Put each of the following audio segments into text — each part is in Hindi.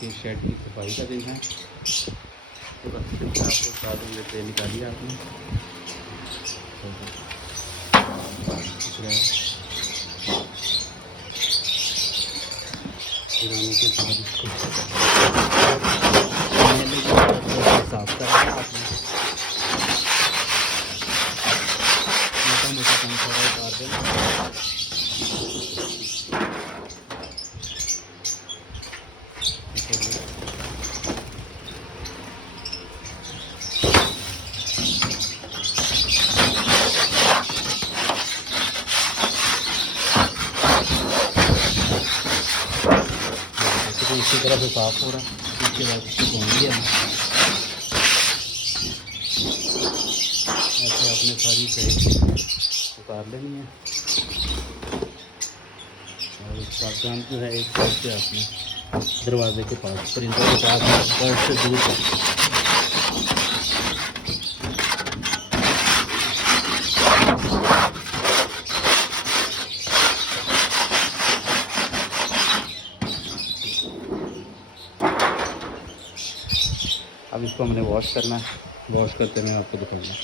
देखिए शेड की सफाई का दिन है। तो अच्छे से आपको साथ में ट्रे निकाली आपने गिराने के बाद इसको साफ करना है आपने। मोटा मोटा कम सारा उतार देना। तो इसी तरह से साफ हो रहा है। इसके बाद इसको धो लिया ऐसे आपने सारी ट्रे उतार लेनी है। और इसका काम जो है एक साइड से आपने दरवाजे के पास परिंदों के पास बर्ड से दूर कर। अब इसको हमने वॉश करना है। वॉश करते मैं आपको दिखाऊंगा।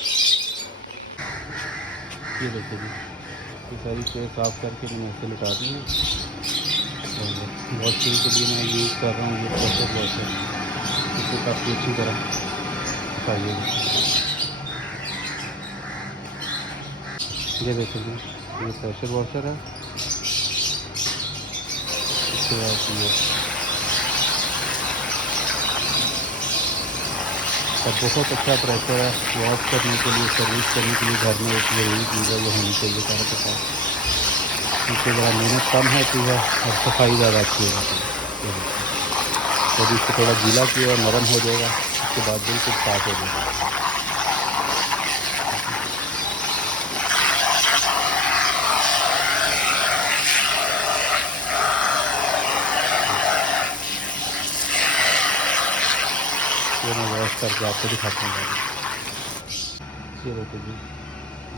ये देखिए जी, ये सारी चीज़ें साफ़ करके मैंने ऐसे लगा दी है। वॉशिंग के लिए मैं यूज़ कर रहा हूँ ये प्रेशर वॉशर। इसको काफ़ी अच्छी तरह खाइए। ये देखिए जी, ये प्रेशर वॉशर है। इसके बाद ये और बहुत अच्छा प्रेशर है वॉश करने के लिए, सर्विस करने के लिए घर में एक ज़रूरी चीज़ है, ये होनी चाहिए सारा के साथ। इससे ज़रा मेहनत कम होती है और सफाई ज़्यादा अच्छी होती है। जब इसको थोड़ा गीला किया और नरम हो जाएगा, उसके बाद बिल्कुल साफ हो जाएगा। ये मैं वॉश करके आपको दिखाता हूँ। ये देखो जी,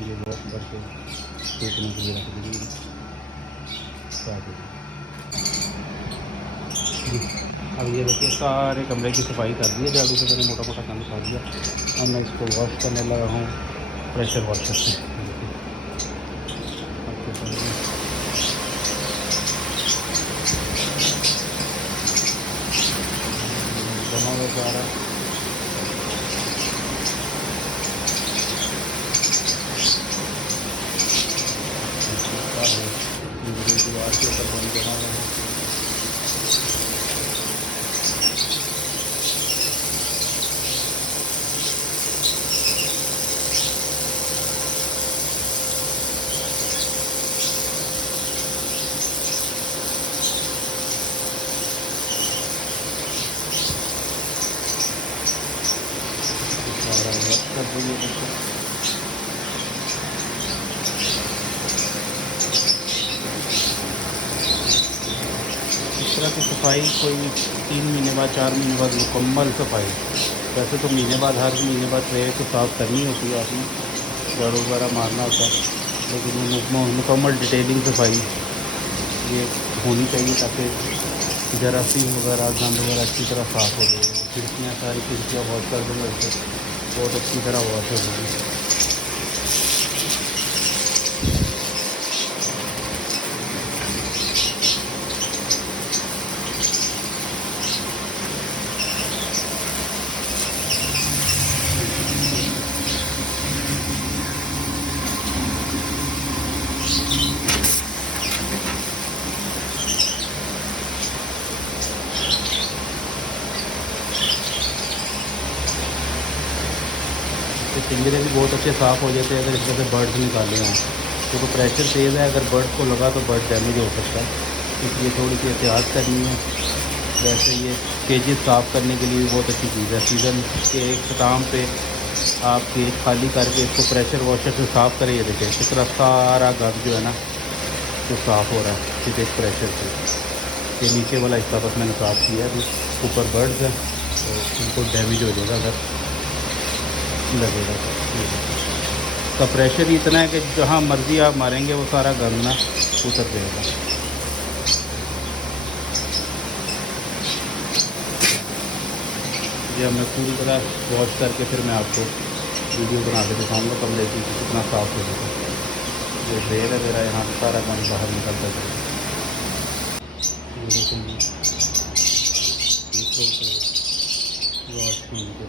ये वॉश करके सूखने के लिए रख दीजिए। अब ये देखिए सारे कमरे की सफाई कर दी है झाड़ू से। मैंने मोटा मोटा काम कर दिया। अब मैं इसको वॉश करने लगा हूँ प्रेशर वॉशर से। जमा हो जा रहा है। दीवार के ऊपर बंद जमा हुआ है। कर दीजिए इसको। इस तरह की सफाई कोई 3 महीने बाद 4 महीने बाद मुकम्मल सफाई। वैसे तो महीने बाद हर महीने बाद ट्रे को साफ़ करनी होती है आपने, झाड़ू वगैरह मारना होता है, लेकिन मुकम्मल डिटेलिंग सफाई ये होनी चाहिए ताकि जरासीम वगैरह गंद वगैरह अच्छी तरह साफ़ हो जाए। खिड़कियाँ सारी खिड़कियाँ वॉश कर दूँगा, इससे बहुत अच्छी तरह वॉश हो जाएगी। पिंजरे भी बहुत अच्छे साफ़ हो जाते हैं अगर इसमें से बर्ड्स निकाले हों, क्योंकि प्रेशर तेज़ है। अगर बर्ड को लगा तो बर्ड डैमेज हो सकता है, इसलिए थोड़ी सी एहतियात करनी है। वैसे ये केजेस साफ़ करने के लिए भी बहुत अच्छी चीज़ है। सीज़न के अख्ताम पे आप केज खाली करके इसको प्रेशर वॉशर से साफ़ करें। ये देखें इस तरह सारा गंद जो है ना तो साफ़ हो रहा है सिर्फ एक प्रेशर से। ये नीचे वाला हिस्सा बस मैंने साफ़ किया, अभी ऊपर बर्ड्स है तो उनको डैमेज हो जाएगा अगर लगेगा। तो प्रेशर ही इतना है कि जहाँ मर्ज़ी आप मारेंगे वो सारा गंद ना उतर जाएगा। ये अब मैं पूरी तरह वॉश करके फिर मैं आपको वीडियो बना के दिखाऊँगा कमरे की कितना साफ़ हो जाएगा। जो ड्रेन है मेरा यहाँ से सारा पानी बाहर निकलता जाएगा। ये देखिए वॉशरूम के